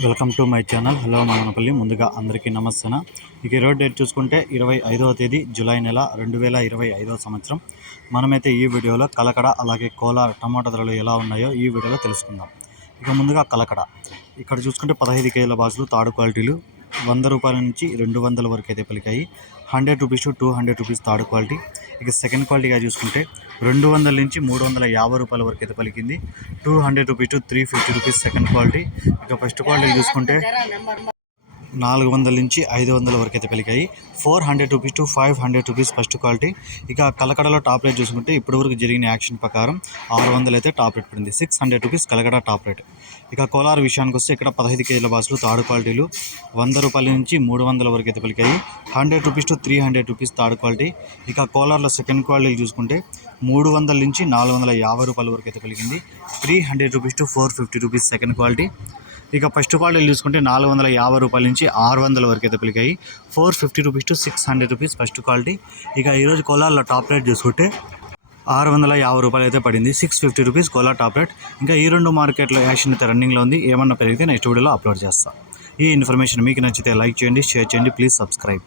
Welcome to my channel. Hello Manapalli ముందుగా అందరికీ నమస్తే ఇక ఈరోజు డేట్ చూసుకుంటే ఇరవై ఐదవ తేదీ జూలై నెల రెండు వేల ఇరవై ఐదవ సంవత్సరం. మనమైతే ఈ వీడియోలో కలకడ అలాగే కోలార్ టమాటా ధరలు ఎలా ఉన్నాయో ఈ వీడియోలో తెలుసుకుందాం. ఇక ముందుగా కలకడ. ఇక్కడ చూసుకుంటే పదహైదు కేజీల బాసులు తాడు క్వాలిటీలు వంద రూపాయల నుంచి రెండు వందల వరకు అయితే పలికాయి. Hundred rupees to two hundred rupees తాడు క్వాలిటీ. ఇక సెకండ్ క్వాలిటీగా చూసుకుంటే రెండు వందల నుంచి మూడు వందల యాభై రూపాయల వరకు అయితే పలికింది. Two hundred rupees to three fifty rupees second quality ఇక ఫస్ట్ క్వాలిటీ చూసుకుంటే నాలుగు వందల నుంచి ఐదు వందల వరకు అయితే పెరిగాయి. Four hundred rupees to five hundred rupees first quality. ఇక కలకడలో టాప్ రేట్ చూసుకుంటే ఇప్పటి వరకు జరిగిన యాక్షన్ ప్రకారం ఆరు వందలు అయితే టాప్ రేట్ పడింది. Six hundred rupees Kalakada top rate. ఇక కోలార్ విషయానికి వస్తే ఇక్కడ పదహైదు కేజీల బాసులు థర్డ్ క్వాలిటీలు వంద రూపాయల నుంచి మూడు వందల వరకు అయితే పలికాయి hundred rupees to three hundred rupees third quality. ఇక కోలార్లో సెకండ్ క్వాలిటీ చూసుకుంటే మూడు వందల నుంచి నాలుగు వందల యాభై రూపాయల వరకు అయితే పలికింది three hundred rupees to four fifty rupees second quality. ఇక ఫస్ట్ క్వాలిటీలు చూసుకుంటే నాలుగు వందల యాభై రూపాయల నుంచి ఆరు వందల వరకు అయితే పెరిగాయి four fifty rupees to six hundred rupees first quality ఇక ఈరోజు కోలార్లో టాప్ రేట్ చూసుకుంటే ఆరు వందల యాభై రూపాయలు అయితే పడింది. Six fifty rupees Kolar top rate ఇంకా ఈ రెండు మార్కెట్లో యాక్షన్ అయితే రన్నింగ్లో ఉంది. ఏమన్నా పెరిగితే నెక్స్ట్ వీడియోలో అప్లోడ్ చేస్తాను ఈ ఇన్ఫర్మేషన్ మీకు నచ్చితే లైక్ చేయండి షేర్ చేయండి. Please subscribe